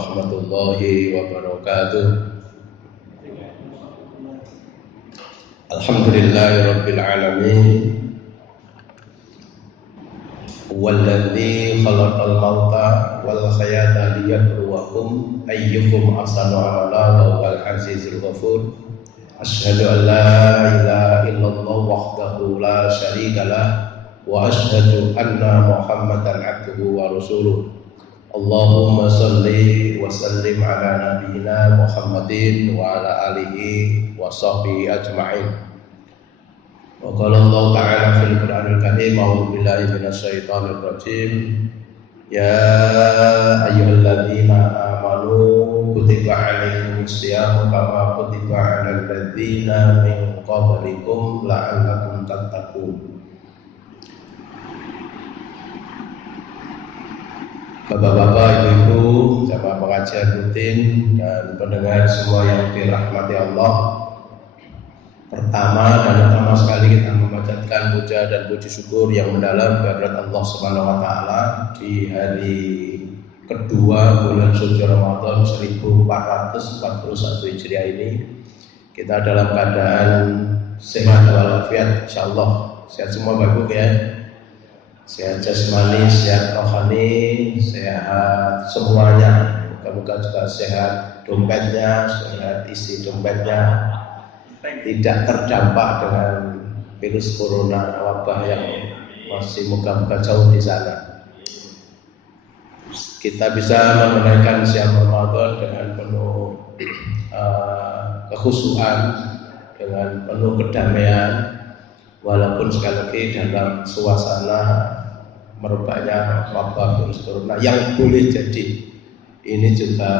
warahmatullahi wabarakatuh. Alhamdulillahirabbil alamin. Walladzi khalaqal mauta wal hayata liyabluwakum ayyukum ahsanu amala wa huwal azizul ghafur. Asyhadu an la ilaha illallah wahdahu la syarikalah wa asyhadu anna Muhammadan abduhu wa rasuluh. Allahumma salli wa sallim ala nabiyyina Muhammadin wa ala alihi wa sahbihi ajma'in. Wa qala Allah ta'ala fil Qur'anil Karim, a'udzu billahi minasy syaithanir rajim. Ya ayyuhalladzina amanu kutiba 'alaikumus syiyamu kama kutiba 'alal ladzina min qablikum la'allakum tattaqun. Bapak-bapak, ibu-ibu, jamaah pengajian rutin dan pendengar semua yang dirahmati Allah. Pertama dan utama sekali kita memanjatkan puja dan puji syukur yang mendalam kehadirat Allah Subhanahu wa taala di hari kedua bulan suci Ramadan 1441 Hijriah ini. Kita dalam keadaan sehat walafiat, insyaallah. Sehat semua Bapak Ibu ya. Sehat jasmani, sehat rohani, sehat semuanya. Moga-moga juga sehat dompetnya, sehat isi dompetnya, tidak terdampak dengan virus corona wabah yang masih moga-moga jauh di sana. Kita bisa menunaikan siam Ramadan dengan penuh kekhusyuan, dengan penuh kedamaian, walaupun sekali lagi dalam suasana merebaknya wabah virus corona yang boleh jadi ini juga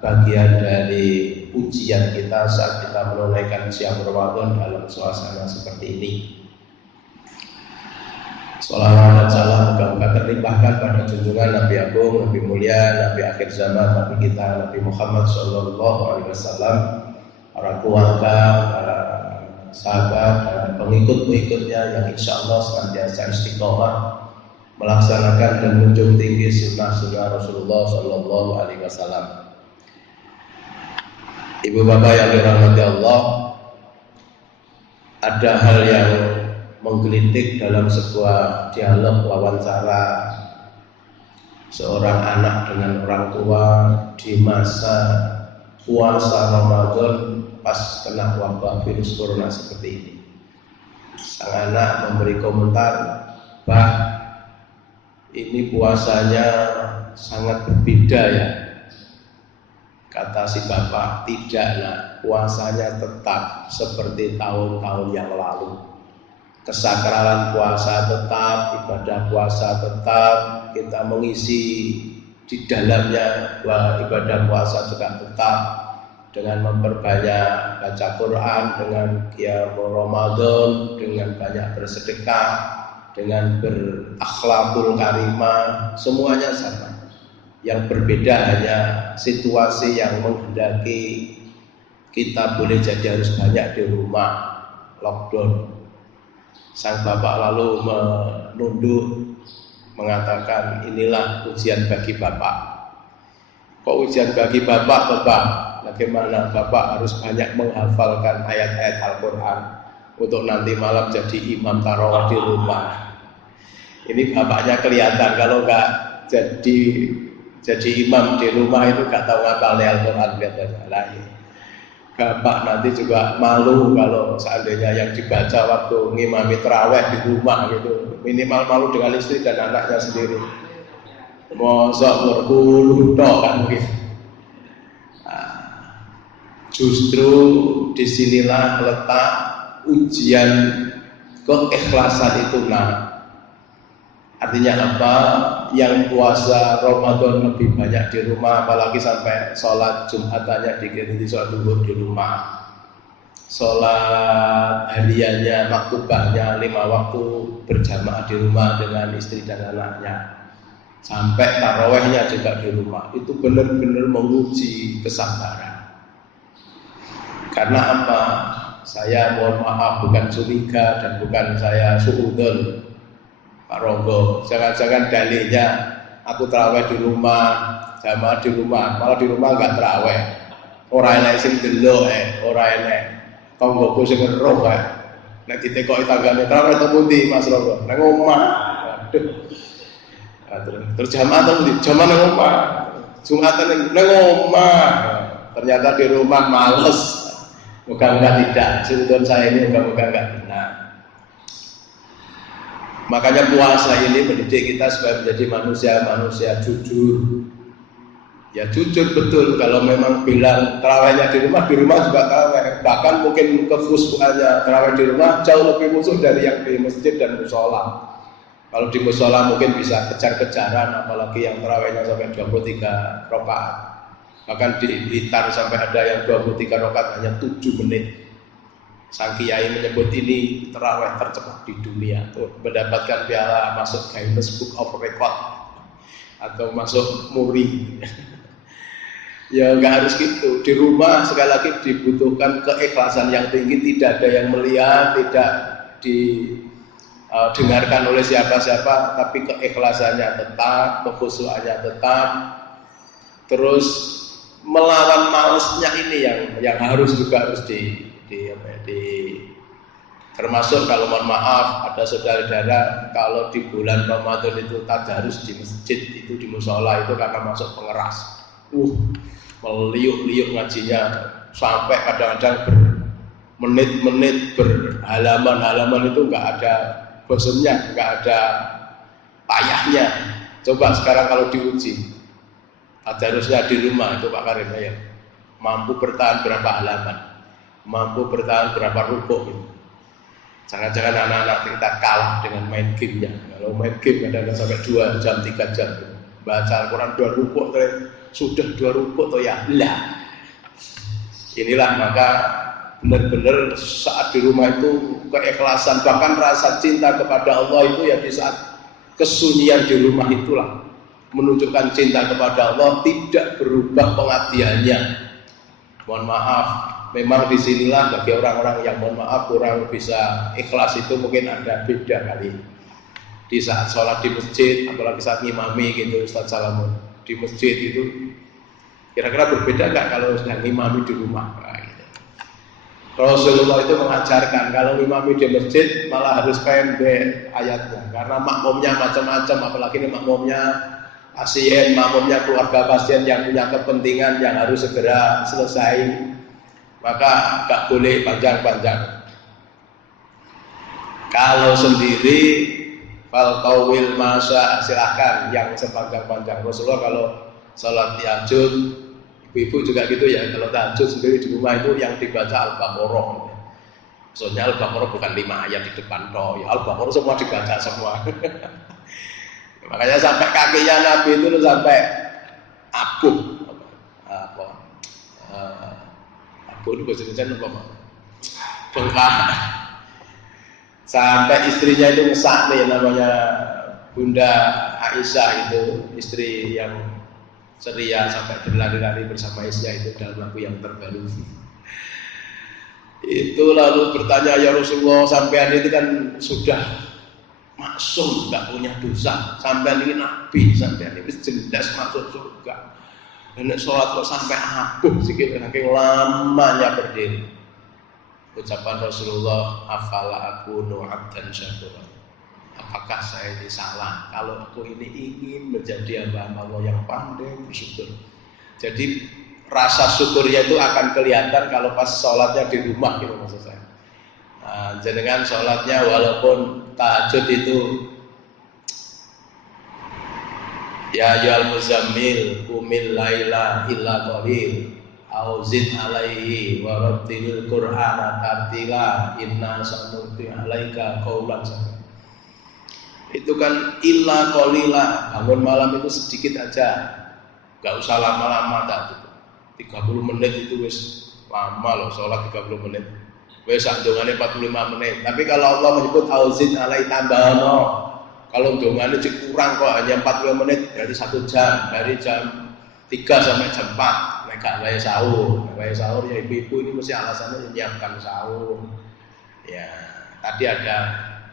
bagian dari ujian kita saat kita menunaikan siam Ramadan dalam suasana seperti ini. Shalawat dan salam moga-moga terlimpahkan pada junjungan Nabi Agung, Nabi mulia, Nabi akhir zaman, Nabi kita, Nabi Muhammad SAW, para keluarga, para sahabat dan pengikut-pengikutnya yang insya Allah senantiasa istiqomah melaksanakan dan menjunjung tinggi sunnah-sunnah Rasulullah Sallallahu Alaihi Wasallam. Ibu bapak yang dirahmati Allah, ada hal yang menggelitik dalam sebuah dialog wawancara seorang anak dengan orang tua di masa puasa Ramadan pas kena wabah virus corona seperti ini. Sang anak memberi komentar, "Bah, ini puasanya sangat berbeda ya." Kata si bapak, "Tidak lah, puasanya tetap seperti tahun-tahun yang lalu. Kesakralan puasa tetap, ibadah puasa tetap, kita mengisi di dalamnya ibadah puasa juga tetap dengan memperbanyak baca Quran, dengan qiyamul Ramadan, dengan banyak bersedekah, dengan berakhlakul karimah, semuanya sama. Yang berbeda hanya situasi yang menghendaki kita boleh jadi harus banyak di rumah, lockdown." Sang bapak lalu menunduk mengatakan, "Inilah ujian bagi bapak." "Kok ujian bagi bapak, Bapak? Bagaimana bapak harus banyak menghafalkan ayat-ayat Al-Quran untuk nanti malam jadi imam tarawih di rumah?" Ini bapaknya kelihatan kalau nggak jadi imam di rumah itu nggak tahu ngapalnya Al-Quran biasanya. Bapak nanti juga malu kalau seandainya yang dibaca waktu ngimami tarawih di rumah gitu. Minimal malu dengan istri dan anaknya sendiri. Mosok berpuluh tok kan gitu. Justru disinilah letak ujian keikhlasan itu. Artinya apa? Yang puasa Ramadan lebih banyak di rumah, apalagi sampai sholat Jumatannya diganti sholat zuhur di rumah, sholat hariannya, maktubahnya 5 waktu berjamaah di rumah dengan istri dan anaknya, sampai tarawehnya juga di rumah. Itu benar-benar menguji kesabaran. Karena apa? Saya mohon maaf, bukan curiga dan bukan saya suudzon, Pak Ronggo, jangan-jangan dalilnya aku terawih di rumah, jamaah di rumah, malah di rumah enggak terawih. Ora enek sing delok ora enek tanggoku sing ngeruh kae. Nek ditekoki tanggane terawih to pundi Mas Rogo? Nang omah. Waduh. Terus jamaah to pundi? Jamaah nang omah. Jumatan nang omah. Ternyata di rumah males. Moga-moga tidak. Suudon saya ini moga-moga enggak benar. Makanya puasa ini mendidik kita supaya menjadi manusia jujur. Ya jujur betul kalau memang bilang terawihnya di rumah juga terawih. Bahkan mungkin kekhusyukannya terawih di rumah jauh lebih khusyuk dari yang di masjid dan musola. Kalau di musola mungkin bisa kejar-kejaran, apalagi yang terawihnya sampai 23 rakaat. Bahkan di Blitar sampai ada yang 23 rakaat hanya 7 menit. Sang kiai menyebut ini terawih tercepat di dunia, mendapatkan piala masuk Guinness Book of Record atau masuk muri. Ya nggak harus gitu. Di rumah sekali lagi dibutuhkan keikhlasan yang tinggi, tidak ada yang melihat, tidak didengarkan oleh siapa-siapa, tapi keikhlasannya tetap, kekhusyukannya tetap. Terus melawan malesnya ini yang harus termasuk kalau mohon maaf ada saudara-saudara kalau di bulan Ramadan itu tadarus di masjid itu di musola itu karena masuk pengeras meliuk-liuk ngajinya sampai kadang-kadang bermenit-menit berhalaman-halaman itu nggak ada bosannya, nggak ada payahnya. Coba sekarang kalau diuji tadarusnya di rumah itu Pak Karim ya mampu bertahan berapa halaman, mampu bertahan berapa rukuk gitu. Jangan-jangan anak-anak kita kalah dengan main gamenya. Kalau main game kadang-kadang sampai 2 jam, 3 jam. Baca Al-Quran 2 rukuk, sudah 2 rukuk toh ya lah. Inilah maka benar-benar saat di rumah itu keikhlasan, bahkan rasa cinta kepada Allah itu ya di saat kesunyian di rumah itulah menunjukkan cinta kepada Allah, tidak berubah pengabdiannya. Mohon maaf, memang disinilah bagi orang-orang yang mohon maaf kurang bisa ikhlas itu mungkin ada beda kali. Di saat sholat di masjid, apalagi saat ngimami gitu Ustaz Salamun di masjid itu, kira-kira berbeda nggak kalau sedang ngimami di rumah? Nah, gitu. Rasulullah itu mengajarkan kalau ngimami di masjid malah harus pendek ayatnya, karena makmumnya macam-macam, apalagi ini makmumnya pasien, makmumnya keluarga pasien yang punya kepentingan yang harus segera selesai. Maka gak boleh panjang-panjang. Kalau sendiri fal tawil masa silahkan yang sepanjang-panjang. Rasulullah kalau sholat tahajud, ibu-ibu juga gitu ya. Kalau tahajud sendiri di rumah itu yang dibaca Al-Baqarah. Maksudnya Al-Baqarah bukan 5 ayat di depan toh. Ya Al-Baqarah semua dibaca semua. Makanya sampai kakinya Nabi itu sampai abuh. Itu bahasa Indonesia apa? Bengkak. Sampai istrinya itu ngesak nih namanya Bunda Aisyah itu istri yang ceria sampai berlari-lari bersama Aisyah itu dalam lagu yang terbaru. Itu lalu bertanya ya Rasulullah sampean itu kan sudah maksum nggak punya dosa, sampean ini Nabi, sampean ini jelas masuk surga. Nek sholat kok sampai abuh sikit saking lamanya berdiri. Ucapan Rasulullah, afala akunu abdan syakuran. Apakah saya ini salah kalau aku ini ingin menjadi hamba Allah yang pandai bersyukur? Jadi rasa syukurnya itu akan kelihatan kalau pas sholatnya di rumah gitu maksud saya. Nah, jenengan sholatnya walaupun tahajud itu ya ayyuhal muzammil qumil laila illa qalil au zid alaihi wa rattilil qur'ana tartila inna sanulqi alaika qaulan sakila. Itu kan illa qalila, bangun malam itu sedikit aja, enggak usah lama-lama tak 30 menit itu wis lama loh sholat 30 menit. Wis sak dongane 45 menit. Tapi kalau Allah menyebut au zid alai tambahno, kalau dongannya kurang kok hanya 40 menit dari 1 jam, dari jam 3 sampai jam 4 mereka bayar sahur. Bayar sahur ya ibu-ibu ini mesti alasannya menyiapkan sahur. Ya, tadi ada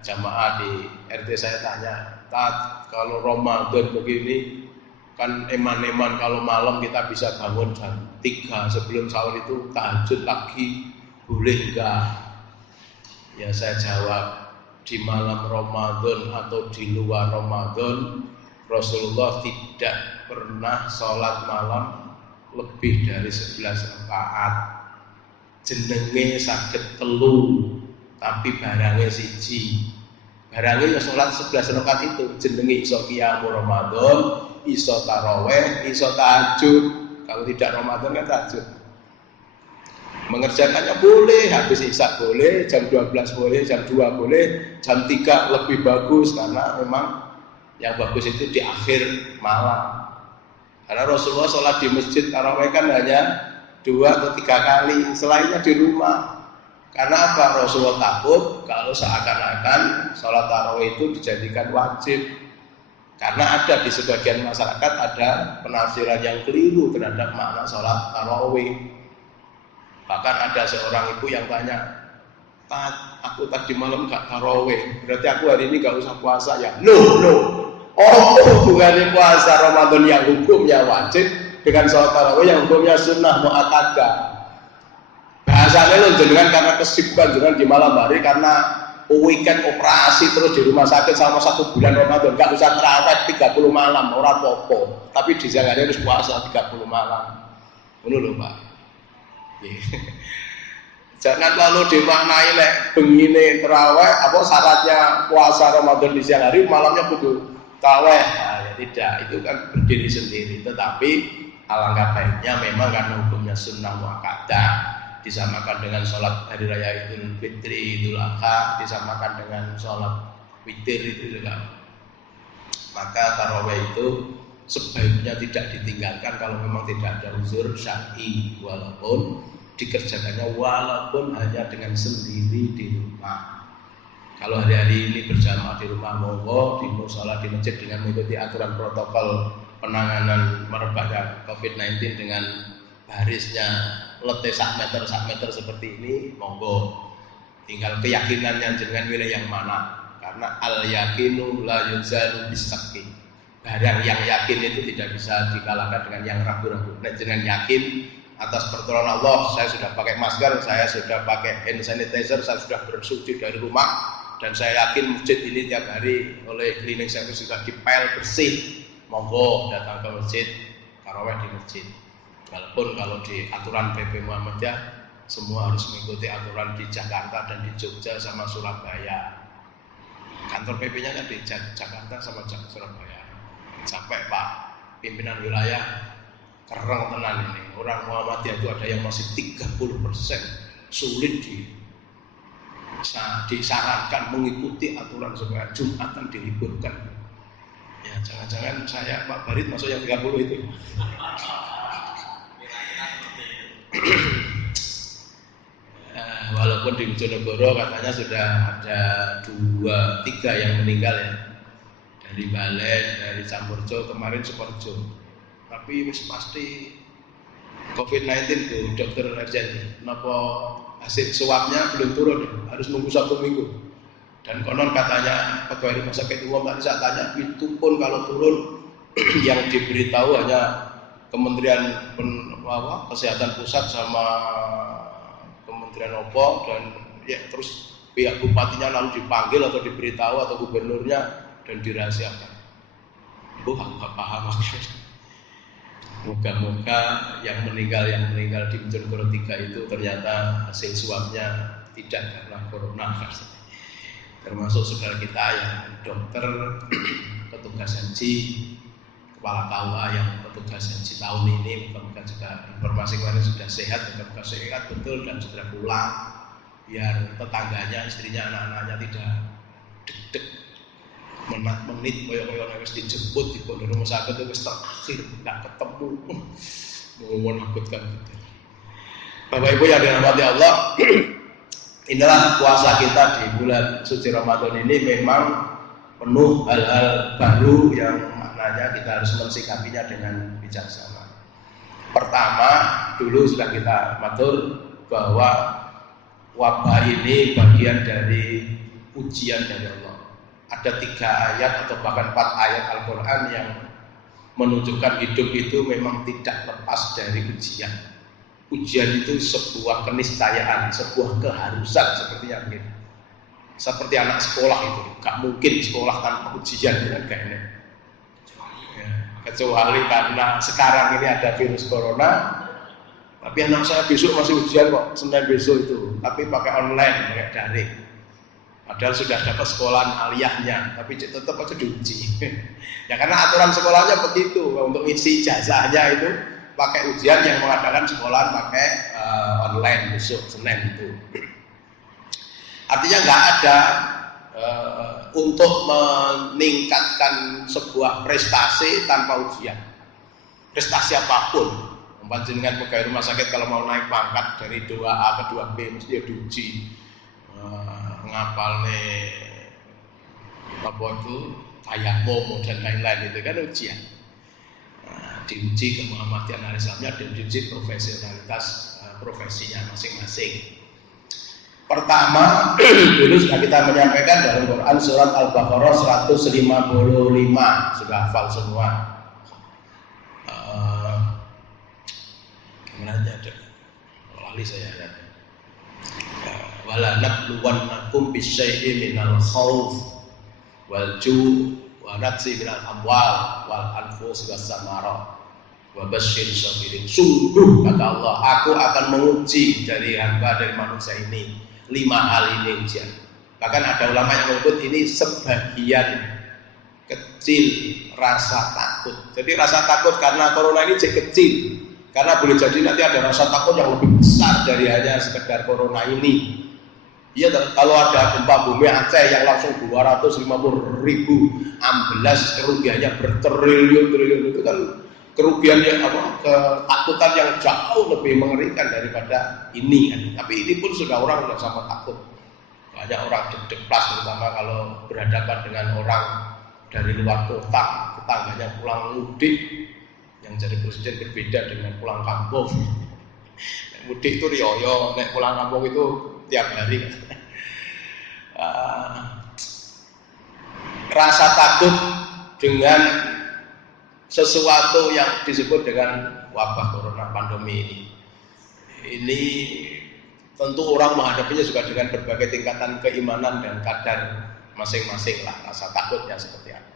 jamaah di RT saya tanya, Tat, kalau Ramadan begini kan eman-eman kalau malam kita bisa bangun jam 3 sebelum sahur itu tahajud lagi, boleh enggak? Ya saya jawab, di malam Ramadan atau di luar Ramadan Rasulullah tidak pernah sholat malam lebih dari 11 rakaat. Jenenge saged telu tapi barangnya siji. Barangnya ya sholat 11 rakaat itu jenenge iso qiyamul Ramadan, iso taraweh, iso tahajud. Kalau tidak Ramadan kan tahajud. Mengerjakannya boleh, habis isya boleh, jam 12 boleh, jam 2 boleh, jam 3 lebih bagus karena memang yang bagus itu di akhir malam. Karena Rasulullah sholat di masjid taraweh kan hanya 2 atau 3 kali, selainnya di rumah. Karena apa? Rasulullah takut kalau seakan-akan sholat taraweh itu dijadikan wajib. Karena ada di sebagian masyarakat ada penafsiran yang keliru terhadap makna sholat taraweh. Bahkan ada seorang ibu yang tanya, Tat, aku tadi malam gak taraweh, berarti aku hari ini gak usah puasa ya? Loh, oh hubungannya puasa Ramadan yang hukumnya wajib dengan sholat taraweh yang hukumnya sunnah mu'akkadah. Bahasanya lo jenengan karena kesibukan jenengan di malam hari, karena weekend operasi terus di rumah sakit selama 1 bulan Ramadan, gak usah taraweh 30 malam, ora apa-apa. Tapi di siang hari harus puasa 30 malam. Ngono lho, Pak. Jangan lalu dimaknai lek bengine taraweh apa syaratnya puasa Ramadan di siang hari malamnya kudu taraweh. Nah, ya tidak, itu kan berdiri sendiri. Tetapi alangkah baiknya memang karena hukumnya sunnah muakkadah, disamakan dengan sholat hari raya Idul Fitri, Idul Adha, disamakan dengan sholat witir itu juga. Maka taraweh itu sebaiknya tidak ditinggalkan kalau memang tidak ada uzur syar'i, walaupun dikerjakannya walaupun hanya dengan sendiri di rumah. Kalau hari-hari ini berjamaah di rumah monggo, di mushola di masjid dengan mengikuti aturan protokol penanganan merebaknya COVID-19 dengan barisnya letih sak meter seperti ini, monggo. Tinggal keyakinannya jenengan milih yang mana. Karena al-yakinu la yuzalu bisakki. Barang yang yakin itu tidak bisa dikalahkan dengan yang ragu-ragu. Nah, dengan yakin atas pertolongan Allah, saya sudah pakai masker, saya sudah pakai hand sanitizer, saya sudah bersuci dari rumah, dan saya yakin masjid ini tiap hari oleh cleaning service sudah dipel bersih. Monggo datang ke masjid, tarawih di masjid. Walaupun kalau di aturan PP Muhammadiyah semua harus mengikuti aturan di Jakarta dan di Jogja sama Surabaya. Kantor PP-nya kan di Jakarta sama Surabaya. Sampai Pak pimpinan wilayah kereng tenan ini. Orang Muhammadiyah itu ada yang masih 30% sulit disarankan mengikuti aturan supaya Jumatan diliburkan. Ya jangan-jangan saya Pak Barit masuk yang 30 itu. Walaupun di Bojonegoro katanya sudah ada 2-3 yang meninggal ya. Dari Balen, dari Camburjo, kemarin Sukorejo. Tapi pasti COVID-19 tuh dokter Arjen, kenapa hasil swabnya belum turun, harus nunggu 1 minggu. Dan konon katanya pegawai rumah sakit umum tadi saya tanya, itu pun kalau turun yang diberitahu hanya Kementerian Kesehatan Pusat sama Kementerian Opo, dan ya terus pihak bupatinya lalu dipanggil atau diberitahu atau gubernurnya dan dirahasiakan. Aku nggak paham maksudnya. Moga-moga yang meninggal di Bojonegoro 3 itu ternyata hasil swabnya tidak karena corona. Termasuk saudara kita yang dokter, petugas haji, kepala KUA yang petugas haji tahun ini, moga-moga juga informasi kemarin sudah sehat, moga-moga sehat betul dan segera pulang, biar tetangganya, istrinya, anak-anaknya tidak deg-deg menit koyo-koyo wis dijemput di pondok rumah sakit itu wis terakhir nggak ketemu, menakutkan. Bapak Ibu yang dirahmati Allah, inilah puasa kita di bulan suci Ramadan ini memang penuh hal-hal baru yang maknanya kita harus mensikapinya dengan bijaksana. Pertama, dulu sudah kita matur bahwa wabah ini bagian dari ujian dari Allah. Ada 3 ayat atau bahkan 4 ayat Al-Quran yang menunjukkan hidup itu memang tidak lepas dari ujian. Ujian itu sebuah keniscayaan, sebuah keharusan seperti yang ini. Seperti anak sekolah itu, gak mungkin sekolah tanpa ujian dengan kayaknya. Kecuali karena sekarang ini ada virus corona, tapi anak saya besok masih ujian kok, Senin besok itu, tapi pakai online, pakai daring. Padahal sudah dapat sekolahan aliyahnya, tapi tetap aja diuji. Ya karena aturan sekolahnya begitu, untuk isi ijazahnya itu pakai ujian yang mengadakan sekolahan pakai online besok Senin itu. Artinya nggak ada untuk meningkatkan sebuah prestasi tanpa ujian. Prestasi apapun, panjenengan pegawai rumah sakit kalau mau naik pangkat dari 2A ke 2B mesti ya diuji. Ngapal nih apa itu tayamum dan lain-lain itu kan ujian. Diuji ke Muhammadiyah Islamnya dan diuji profesionalitas profesinya masing-masing. Pertama, dulu sudah kita menyampaikan dalam Quran surat Al-Baqarah 155, sudah hafal semua. Gimana aja, lali saya ya. Wala nabluwannakum bisyai'in minal khauf wal ju' wa naqsi minal amwal wal anfus was samarat wa basyir sabirin. Sungguh kata Allah, aku akan menguji dari hamba dari manusia ini 5 hal ini ujian. Bahkan ada ulama yang menyebut ini sebagian kecil rasa takut. Jadi rasa takut karena corona ini kecil, karena boleh jadi nanti ada rasa takut yang lebih besar dari hanya sekedar corona ini. Iya, kalau ada gempa bumi Aceh yang langsung 250.000 amblas, kerugiannya bertriliun-triliun, itu kan kerugian yang ketakutan yang jauh lebih mengerikan daripada ini kan. Tapi ini pun sudah orang sudah sama takut. Banyak orang deg-degplas, terutama kalau berhadapan dengan orang dari luar kota, tetangganya pulang mudik, yang jadi presiden berbeda dengan pulang kampung. Mudik itu rioyo, naik pulang kampung itu tiap hari. Rasa takut dengan sesuatu yang disebut dengan wabah corona pandemi ini tentu orang menghadapinya juga dengan berbagai tingkatan keimanan dan kadar masing-masing lah rasa takutnya seperti apa.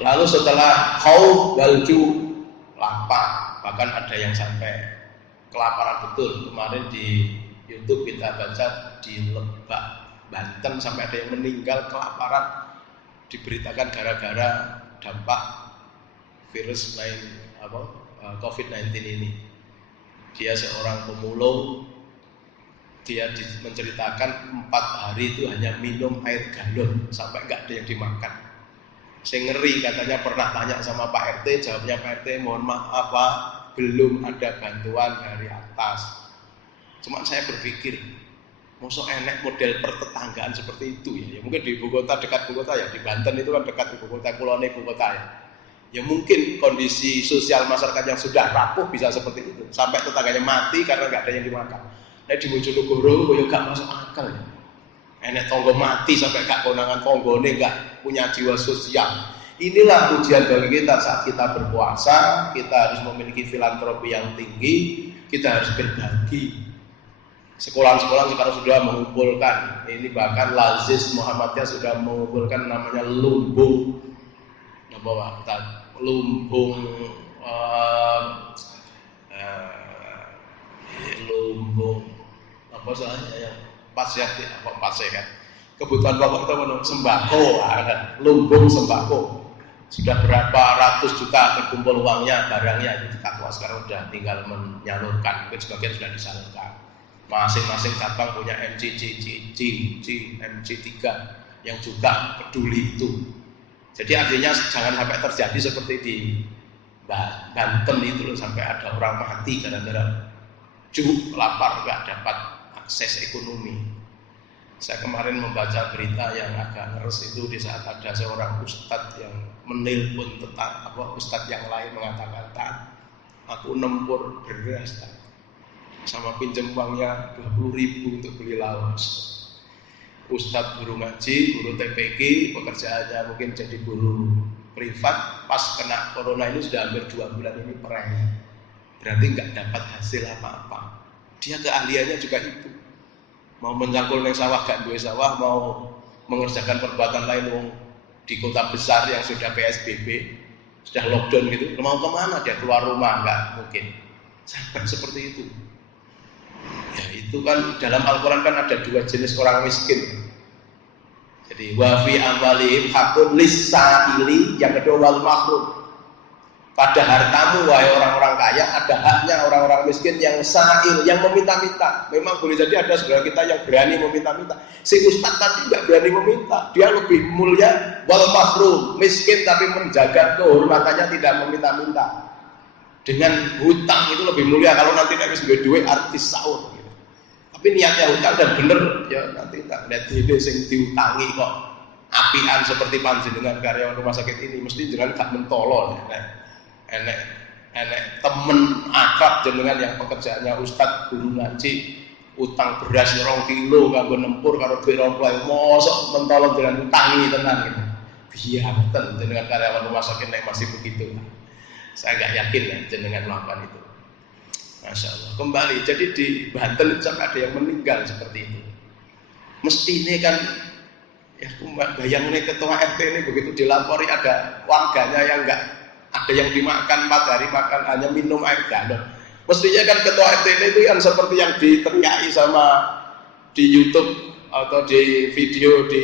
Lalu setelah khauf wal ju' lapar, bahkan ada yang sampai kelaparan betul. Kemarin di YouTube kita baca di Lebak, Banten sampai ada yang meninggal kelaparan, diberitakan gara-gara dampak virus COVID-19 ini. Dia seorang pemulung, dia menceritakan 4 hari itu hanya minum air galon sampai nggak ada yang dimakan. Saya ngeri, katanya pernah tanya sama Pak RT, jawabnya Pak RT, mohon maaf Pak, belum ada bantuan dari atas. Cuma saya berpikir, mosok enek model pertetanggaan seperti itu ya. Mungkin di ibu kota, dekat ibu kota ya, di Banten itu kan dekat ibu kota, kulone ibu kota ya. Ya mungkin kondisi sosial masyarakat yang sudah rapuh bisa seperti itu, sampai tetangganya mati karena nggak ada yang dimakan. Nah di Bojonegoro ya gak masuk akal ya. Enek tonggo mati sampai gak konangan tonggone, gak punya jiwa sosial. Inilah ujian bagi kita saat kita berpuasa. Kita harus memiliki filantropi yang tinggi, kita harus berbagi. Sekolah-sekolah sekarang sudah mengumpulkan, ini bahkan Lazis Muhammadiyah sudah mengumpulkan namanya lumbung apa soalnya yang pasien kebutuhan pokok itu sembako, lumbung sembako sudah berapa ratus juta terkumpul uangnya, barangnya itu dikatakan sekarang sudah tinggal menyalurkan, mungkin sebagian sudah disalurkan. Masing-masing cabang punya MC3 yang juga peduli itu. Jadi artinya jangan sampai terjadi seperti di Banten itu loh, sampai ada orang mati gara-gara lapar nggak dapat akses ekonomi. Saya kemarin membaca berita yang agak ngeres itu di saat ada seorang ustadz yang menelpon ustadz yang lain mengatakan, aku nempur beras sama pinjam uangnya 20.000 untuk beli laos. Ustadz guru ngaji, guru TPQ, pekerjaannya mungkin jadi guru privat, pas kena corona ini sudah hampir 2 bulan ini perang. Berarti nggak dapat hasil apa-apa. Dia keahliannya juga itu. Mau mencangkul neng sawah gak duwe sawah, mau mengerjakan perbuatan lain di kota besar yang sudah PSBB, sudah lockdown gitu, mau kemana dia keluar rumah? Nggak mungkin. Sampai seperti itu. Ya itu kan dalam Al-Quran kan ada 2 jenis orang miskin. Jadi wafi amwalihim hakun lis-sa'ili, yang kedua wal mahrum. Pada hartamu wahai orang-orang kaya ada haknya orang-orang miskin yang sa'il, yang meminta-minta. Memang boleh jadi ada saudara kita yang berani meminta-minta. Si ustadz tadi nggak berani meminta, dia lebih mulia wal mahrum, miskin tapi menjaga kehormatannya, tidak meminta-minta. Dengan hutang itu lebih mulia. Kalau nanti tidak bisa duit artis sahur gitu. Tapi niatnya hutang dan bener ya nanti tak lihat dhewe sing diutangi kok apian seperti panjenengan karyawan rumah sakit ini mesti jenengan gak mentolo ya. Enek temen akrab jenengan yang pekerjaannya ustadz guru ngaji, utang beras 2 kilo kanggo nempur karo duit 20.000, mosok mentolo dengan utangi tenan gitu. Biarten jenengan karyawan rumah sakit nek masih begitu. Saya nggak yakin ya jenengan melakukan itu. Masya Allah. Kembali, jadi di Banten sampai ada yang meninggal seperti itu. Mesti ini kan, ya bayangin ketua RT ini begitu dilapori ada warganya yang nggak, ada yang dimakan 4 hari makan hanya minum air galon. Mestinya kan ketua RT ini itu kan seperti yang diteriaki sama di YouTube atau di video di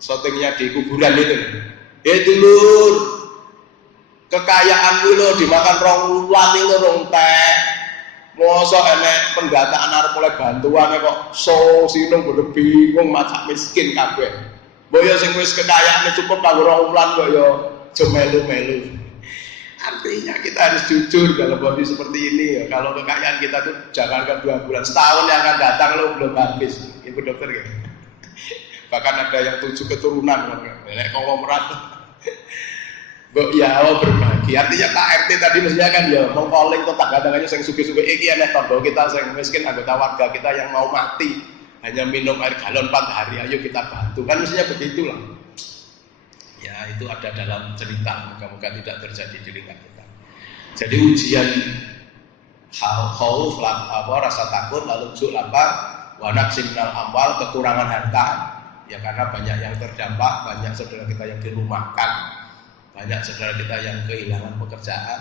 syutingnya di kuburan itu. Dulur, kekayaan lo dimakan 2 wulan itu rong teh. Mosok enek pendataan arep oleh bantuan kok sinung bodo bingung macak miskin kabeh. Boyo sing wis kekayaane cukup kanggo 2 wulan kok ya aja melu-melu. Artinya kita harus jujur kalau bodi seperti ini ya. Kalau kekayaan kita tuh jangankan 2 bulan, setahun yang akan datang lo belum habis. Ibu dokter ya. Bahkan ada yang 7 keturunan nek konglomerat. Mbok ya berbagi. Artinya KRT tadi mestinya kan ya mengkoling tetangga-tangganya sing sugih-sugih iki enek tangga kita sing miskin, anggota warga kita yang mau mati hanya minum air galon 4 hari, ayo kita bantu. Kan mestinya begitulah. Ya itu ada dalam cerita, moga-moga tidak terjadi di lingkungan kita. Jadi ujian khauf, rasa takut, lalu juk lapar, wanak signal amwal, kekurangan harta. Ya karena banyak yang terdampak, banyak saudara kita yang dirumahkan, banyak saudara kita yang kehilangan pekerjaan.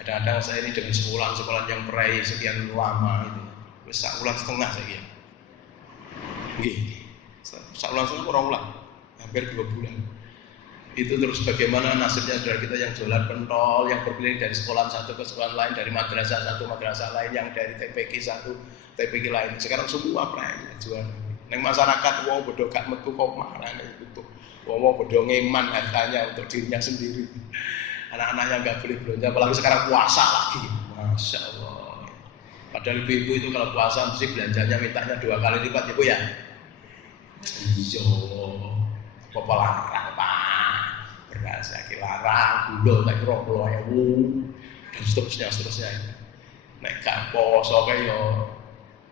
Kadang-kadang saya ini dengan sekolah yang perai sekian lama itu, wis 1,5 bulan saya. Nggih. 1,5 bulan kurang ulang, hampir 2 bulan. Itu terus bagaimana nasibnya saudara kita yang jualan pentol, yang berkeliling dari sekolah satu ke sekolah lain, dari madrasah satu madrasah lain, yang dari TPQ satu TPQ lain. Sekarang semua perai jual. Neng masyarakat wong bodoh gak metu kok marane itu. Wong bodoh ngeman hartanya untuk dirinya sendiri. Anak-anaknya nggak boleh belanja, apalagi sekarang puasa lagi. Masya Allah. Padahal ibu-ibu itu kalau puasa mesti belanjanya mintanya 2 kali lipat, ibu ya. Iya, apa larang pak? Beras lagi larang, gula tak kira 20.000 dan seterusnya. Nek gak poso kayak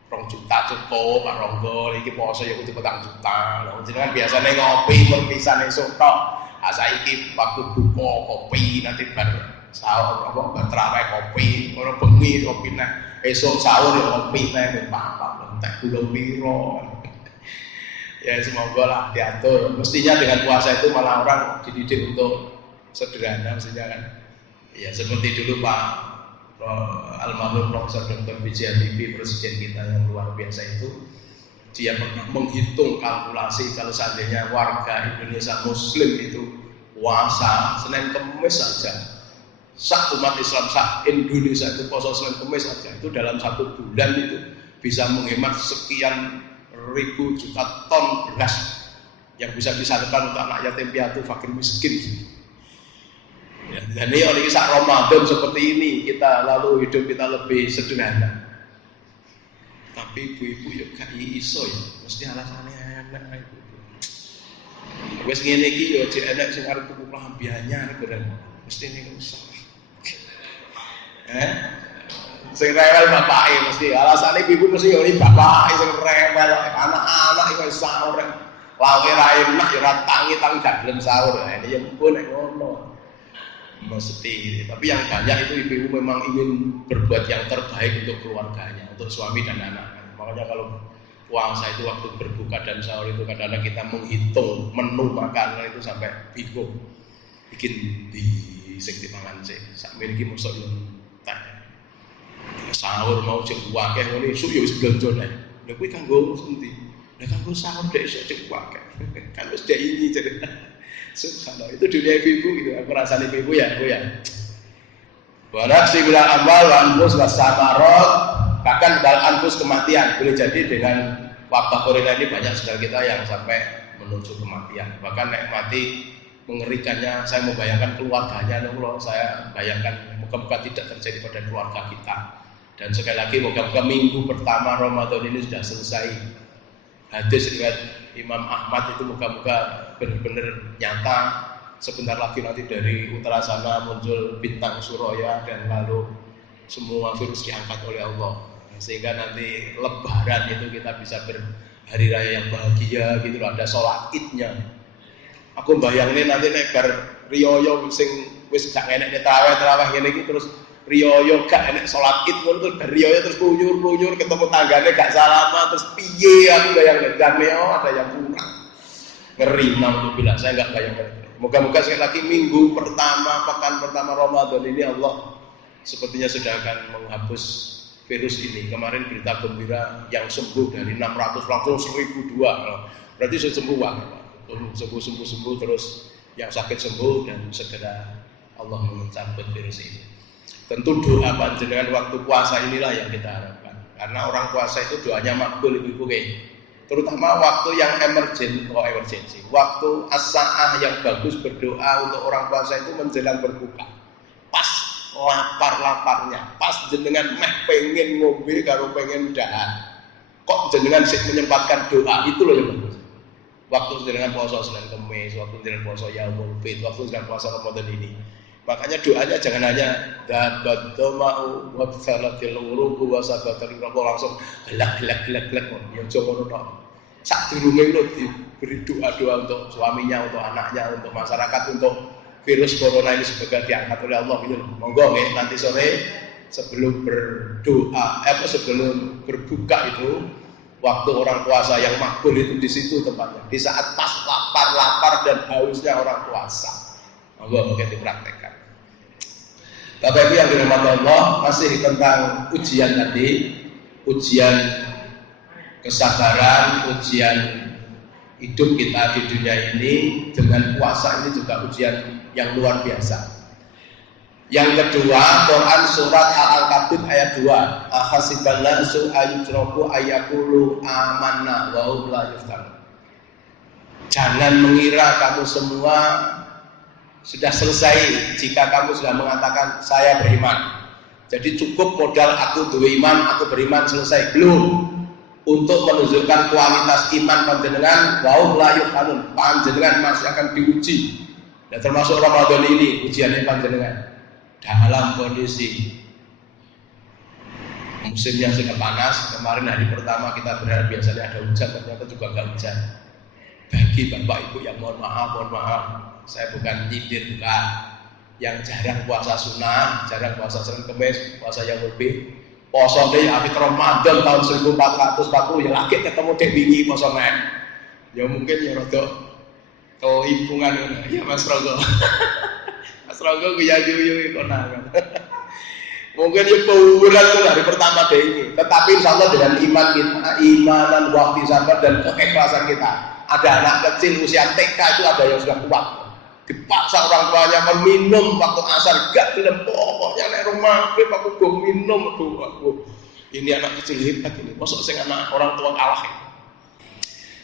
2 juta cukup, Pak Ronggo, iki poso ya kudu 4 juta. Lah jenengan biasane ngopi perpisahan esuk tok. Ah saiki waktu buka kopi, nanti bar sahur apa bar traweh kopi, ora bengi kopi neh. Esuk sahur ya kopi neh papat entek gula piro. Ya semoga lah diatur. Mestinya dengan puasa itu malah orang dididik untuk sederhana mestinya kan. Ya seperti dulu Pak almarhum Profesor Dr. B.J. Habibie, presiden kita yang luar biasa itu, dia pernah menghitung kalkulasi kalau seandainya warga Indonesia Muslim itu puasa Senin Kemis saja, sak umat Islam sak Indonesia itu puasa Senin Kemis saja, itu dalam 1 bulan itu bisa menghemat sekian ribu juta ton beras yang bisa disalurkan untuk anak yatim piatu, fakir miskin. Ya, dan ini oleh kisah Ramadan seperti ini kita lalu hidup kita lebih sederhana. Tapi ibu-ibu ya gak iso ya, mesti alasannya enak ibu. Wes ngene iki ya jek enak sing arep tuku klambi anyar bener. Mesti ning usah. Sing rewel bapake mesti. Alasane ibu mesti yo bapake sing rewel, anak-anak iku sahur. Lawe ra enak ya ora tangi-tangi gak gelem sahur. Ini ya pun nek ngono. Mesti. Tapi yang banyak itu ibu memang ingin berbuat yang terbaik untuk keluarganya, untuk suami dan anak. Makanya kalau puasa itu waktu berbuka dan sahur itu kadang-kadang kita menghitung menu makanan itu sampai bingung. Bikin di sing dipangan sik. Sakmene iki mosok yo tak. Sahur mau cek akeh ngene isuk yo wis blonjo nek. Lha kuwi kanggo endi? Lah kanggo sahur dek isuk cek akeh. Kan wis dek ini jadi. Subhanallah, itu dunia ibu gitu. Aku rasane ibu ya, aku ya. Warak si bila amal anfus wasamarot, bahkan bal anfus kematian. Boleh jadi dengan wabah corona ini banyak saudara kita yang sampai menuju kematian. Bahkan nek mati mengerikannya, saya membayangkan keluarganya, loh, saya bayangkan moga-moga tidak terjadi pada keluarga kita. Dan sekali lagi moga-moga minggu pertama Ramadan ini sudah selesai. Hadis riwayat Imam Ahmad itu moga-moga benar-benar nyata. Sebentar lagi nanti dari utara sana muncul bintang Suraya dan lalu semua virus diangkat oleh Allah. Sehingga nanti Lebaran itu kita bisa berhari raya yang bahagia gitu loh, ada sholat idnya. Aku bayangin nanti nek bar riyoyo sing wis gak enek terawih ngene iki terus riyoyo gak enek sholat id ngono terus bar riyoyo terus kuyur ketemu tanggane gak salaman terus piye aku bayangin dan ada yang kurang. Ngeri untuk bilang saya enggak bayangkan. Moga-moga sekali lagi minggu pertama, pekan pertama Ramadan ini Allah sepertinya sudah akan menghapus virus ini. Kemarin berita gembira yang sembuh dari 600 langsung 1002. Berarti sudah sembuh sembuh terus yang sakit sembuh dan segera Allah mencabut virus ini. Tentu doa panjenengan waktu puasa inilah yang kita harapkan. Karena orang puasa itu doanya makbul ibu-ibu kayaknya. Terutama waktu yang emergency, waktu as-sa'ah yang bagus berdoa untuk orang puasa itu menjelang berbuka. Pas lapar-laparnya, pas jenengan meh pengen ngombe karo pengen dahar. Kok jenengan sih menyempatkan doa, itu loh yang bagus. Waktu jenengan puasa Senin Kamis, waktu jenengan puasa Yaumul Fitr, waktu jenengan puasa Ramadan ini. Makanya doanya jangan hanya dapat doma'u wa salatil uruku wa sabatal langsung gelak ya jono tok. Sak durunge itu diberi doa-doa untuk suaminya, untuk anaknya, untuk masyarakat, untuk virus corona ini sebagai diangkat oleh Allah gitu. Monggo nggih nanti sore sebelum berdoa sebelum berbuka itu waktu orang puasa yang makbul itu di situ tempatnya. Di saat pas lapar dan hausnya orang puasa. Monggo dipraktekkan. Bapak Ibu yang dirahmati Allah, masih tentang ujian tadi, ujian kesabaran, ujian hidup kita di dunia ini. Dengan puasa ini juga ujian yang luar biasa. Yang kedua, Quran surat Al-Ankabut ayat 2. Ahasiban nasu ayyutraku ayyaqulu amanna wa hum la yuftanun. Jangan mengira kamu semua sudah selesai jika kamu sudah mengatakan saya beriman. Jadi cukup modal aku dua iman, aku beriman selesai. Belum. Untuk menunjukkan kualitas iman panjenengan, wa la yuftanun, panjenengan masih akan diuji. Dan termasuk Ramadan ini ujiannya panjenengan dalam kondisi musim yang sangat panas. Kemarin hari pertama kita berharap biasanya ada hujan, ternyata juga enggak hujan. Bagi bapak ibu yang mohon maaf, saya bukan nyindir, bukan. Yang jarang puasa sunnah, jarang puasa Senin Kamis, puasa yang lebih poso deh akhir Ramadan tahun 1440 ya lagi ketemu dek wingi poso nek. Ya mungkin ya rada kelimpungan ya Mas Rogo. Mas Rogo guyu-guyu konangan. Mungkin ya pawuran tuh hari pertama deh ini. Tetapi insyaallah dengan iman kita, imanan waktu sabar dan keikhlasan kita. Ada anak kecil usia TK itu ada yang sudah kuat. Dipaksa orang tuanya meminum waktu asar gak gelem, pokoknya nek rumah aku go minum tuh aku. Ini anak kecil hebat ini. Mosok sing anak orang tua kalah.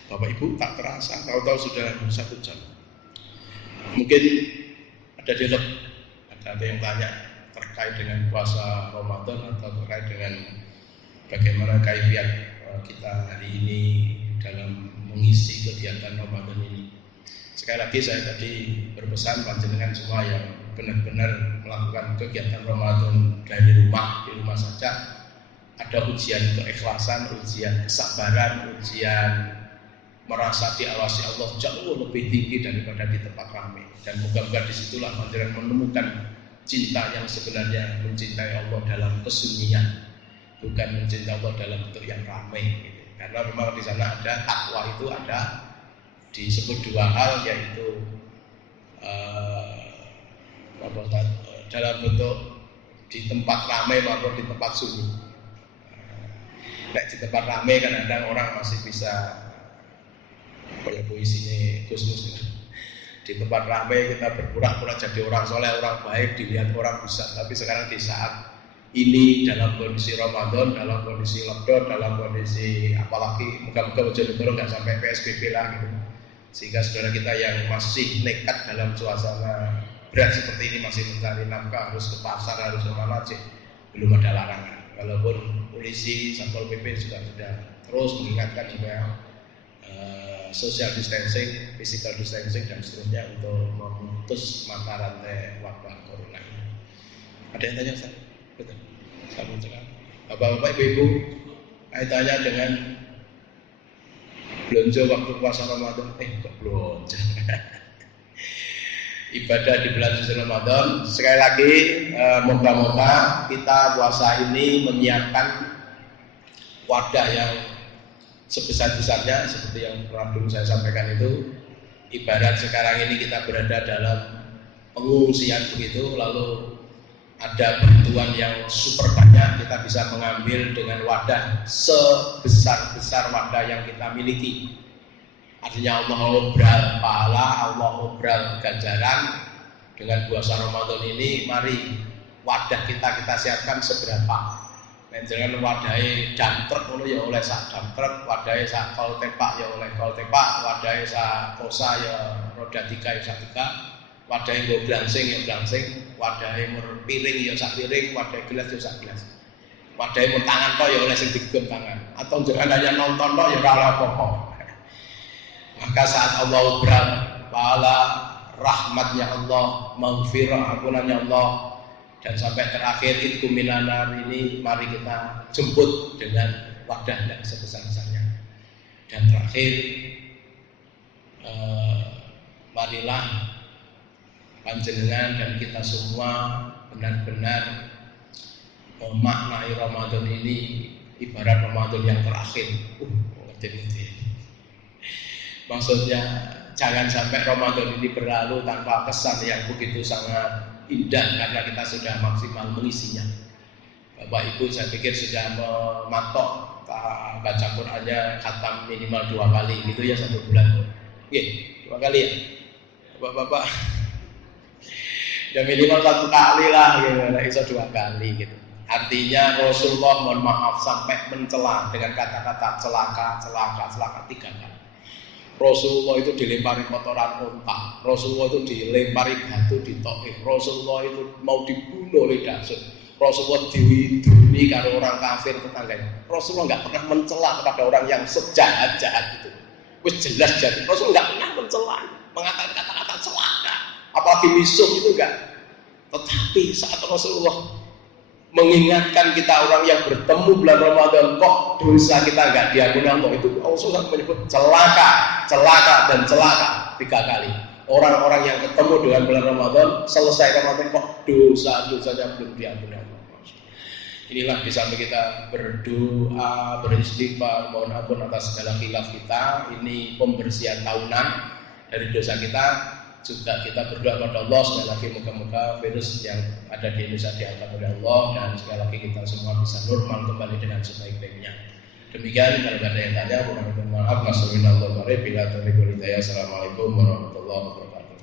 Bapak Ibu tak terasa tahu-tahu sudah 1 jam. Mungkin ada yang tanya terkait dengan puasa Ramadan atau terkait dengan bagaimana kaifiat kita hari ini dalam mengisi kegiatan Ramadan ini. Sekali lagi saya tadi berpesan panjenengan semua yang benar-benar melakukan kegiatan Ramadan dari rumah, di rumah saja, ada ujian keikhlasan, ujian kesabaran, ujian merasa diawasi Allah jauh lebih tinggi daripada di tempat ramai. Dan moga-moga disitulah panjenengan menemukan cinta yang sebenarnya, mencintai Allah dalam kesunyian, bukan mencintai Allah dalam bentuk yang ramai. Karena memang di sana ada takwa, itu ada disebut dua hal, yaitu dalam bentuk di tempat ramai maupun di tempat sunyi. Nah, di tempat ramai kadang-kadang orang masih bisa kayak puisinya Gus. Di tempat ramai kita berpura-pura jadi orang soleh, orang baik, dilihat orang bisa. Tapi sekarang di saat ini dalam kondisi Ramadan, dalam kondisi lockdown, dalam kondisi apalagi moga-moga Bojonegoro nggak sampai PSBB lah gitu. Sehingga saudara kita yang masih nekat dalam suasana berat seperti ini, masih mencari nafkah, harus ke pasar, harus kemana aja, belum ada larangan. Walaupun polisi, Satpol PP juga sudah terus mengingatkan supaya social distancing, physical distancing dan seterusnya untuk memutus mata rantai wabah corona ini. Ada yang tanya saya? Betul. Sambung sekali. Bapak-bapak, ibu-ibu, kaitannya dengan belanja waktu puasa Ramadan, kok belanja? Ibadah di bulan suci Ramadan. Sekali lagi, moga-moga kita puasa ini menyiapkan wadah yang sebesar-besarnya, seperti yang pernah dulu saya sampaikan itu. Ibarat sekarang ini kita berada dalam pengungsian begitu, lalu ada bantuan yang super banyak, kita bisa mengambil dengan wadah sebesar-besar wadah yang kita miliki. Artinya Allah obral pahala, Allah obral ganjaran. Dengan puasa Ramadan ini, mari wadah kita siapkan seberapa. Jangan wadai damtrek ngono ya oleh sak damtrek, wadai sak kol tepak ya oleh kol tepak, wadai sak kosa ya roda 3 ya sak 3, wadai nggo blangsing ya blangsing, wadai mur piring ya sak piring, wadai gelas ya sak gelas. Wadai mur tangan tok ya oleh sing digenggam tangan, atau jangan hanya nonton tok ya ora oleh apa-apa. Maka saat Allah obral pahala, rahmatnya Allah, maghfirah, ampunannya Allah, dan sampai terakhir itu minanar ini, mari kita jemput dengan wadah yang sebesar-besarnya. Dan terakhir, marilah panjenengan dan kita semua benar-benar memaknai Ramadan ini ibarat Ramadan yang terakhir. Ngerti-ngerti. Maksudnya jangan sampai Ramadan ini berlalu tanpa kesan yang begitu sangat indah, karena kita sudah maksimal mengisinya. Bapak Ibu saya pikir sudah mematok baca Qur'annya khatam minimal 2 kali gitu ya 1 bulan. Oke, 2 kali ya Bapak-bapak. Ya minimal 1 kali lah gitu, bisa 2 kali gitu. Artinya Rasulullah mohon maaf sampai mencela dengan kata-kata celaka 3 kali. Rasulullah itu dilempari kotoran unta, Rasulullah itu dilempari batu di Taif, Rasulullah itu mau dibunuh oleh Dasut, Rasulullah diwiduni karo orang kafir tetangganya. Rasulullah nggak pernah mencela kepada orang yang sejahat-jahat itu. Wis jelas jadi Rasulullah nggak pernah mencela, mengatakan kata-kata celaka, apalagi misuh itu enggak. Tetapi saat Rasulullah mengingatkan kita orang yang bertemu bulan Ramadan kok dosa kita enggak diampuni Allah, itu Rasulullah menyebut celaka 3 kali. Orang-orang yang ketemu dengan bulan Ramadan, selesai Ramadan kok dosa-dosanya belum diampuni Allah. Inilah di samping kita berdoa, beristighfar, mohon ampun atas segala khilaf kita. Ini pembersihan tahunan dari dosa kita. Juga kita berdoa kepada Allah sekali lagi, moga-moga virus yang ada di Indonesia diangkat oleh Allah, dan sekali lagi kita semua bisa normal kembali dengan sebaik-baiknya. Demikian, kalau ada yang tanya, mohon maaf. Assalamualaikum warahmatullahi wabarakatuh.